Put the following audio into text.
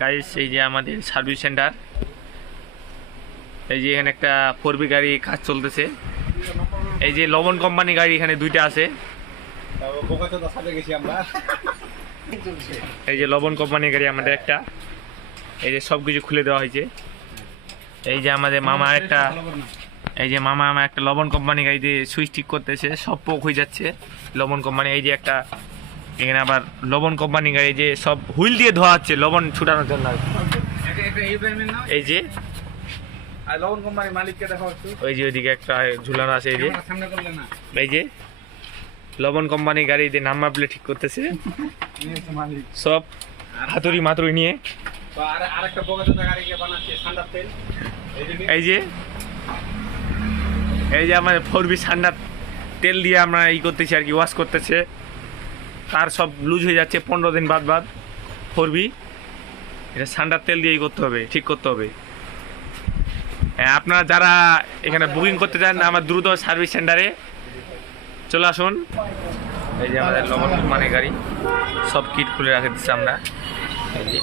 Guys এই যে আমাদের সার্ভিস সেন্টার, এই যে এখানে একটা 4B গাড়ি কাজ চলতেছে। এই যে লবণ কোম্পানি গাড়ি এখানে দুইটা আছে। এই যে লবণ কোম্পানি গাড়ি আমাদের একটা, এই যে সব কিছু খুলে দেওয়া হয়েছে। এই যে আমাদের মামা একটা, এই যে মামা আমার একটা লবণ কোম্পানি গাড়ি দিয়ে সুইচ ঠিক করতেছে, সব পোক হয়ে যাচ্ছে লবণ কোম্পানি। এই যে একটা এখানে আবার লবণ কোম্পানি গাড়ি যে সব হুইল দিয়ে ধোয়া হচ্ছে লবণ ছুটানোর জন্য। এই যে লবণ কোম্পানির মালিককে দেখা হচ্ছে, ওই যে ওইদিকে একটা ঝুলানো আছে। এই যে এই যে লবণ কোম্পানি গাড়ি দিয়ে নাম্বার প্লেট ঠিক করতেছে সব হাতুড়ি মাতুড়ি নিয়ে। আরেকটা বোকাচোদা গাড়িকে বানাচ্ছে সান্ডার তেল। এই যে এই যে আমাদের 4B সান্ডার তেল দিয়ে আমরা ই করতেছি আর কি, ওয়াশ করতেছে। তার সব লুজ হয়ে যাচ্ছে 15 দিন বাদ 4B। এটা সান্ডার তেল দিয়েই করতে হবে, ঠিক করতে হবে। আপনারা যারা এখানে বুকিং করতে চান আমার দ্রুত সার্ভিস সেন্টারে চলে আসুন। এই যে আমাদের লবণ কোম্পানি গাড়ি সব কিট খুলে রাখে দিচ্ছি আমরা। এই যে